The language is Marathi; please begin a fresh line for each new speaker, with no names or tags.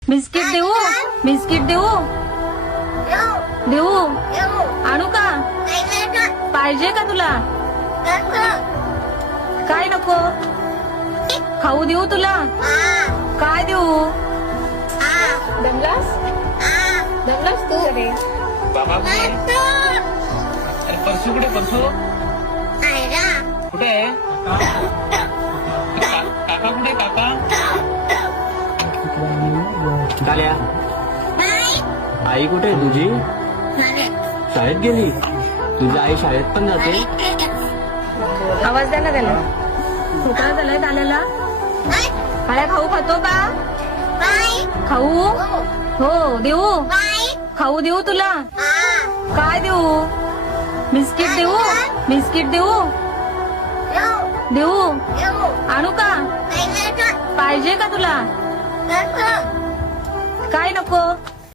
बिस्किट देऊ? बिस्किट देऊ? देऊ? आणू का? पाहिजे का तुला? काय नको? खाऊ देऊ तुला? काय देऊ?
दमलास दमलास तू
बाबा कुठे? अरे परसू कुठे? परसू कुठे आहे? काका कुठे? काका काल्या आई कुठे आहे तुझी? शाळेत गेली? तुझी आई शाळेत पण जाते?
आवाज द्या ना त्याला. खोकला झालाय आल्याला. काळ्या खाऊ खातो का? खाऊ? हो देऊ? खाऊ देऊ तुला? काय देऊ? बिस्किट देऊ? बिस्किट देऊ? देऊ? आणू का? पाहिजे का तुला? काय नको?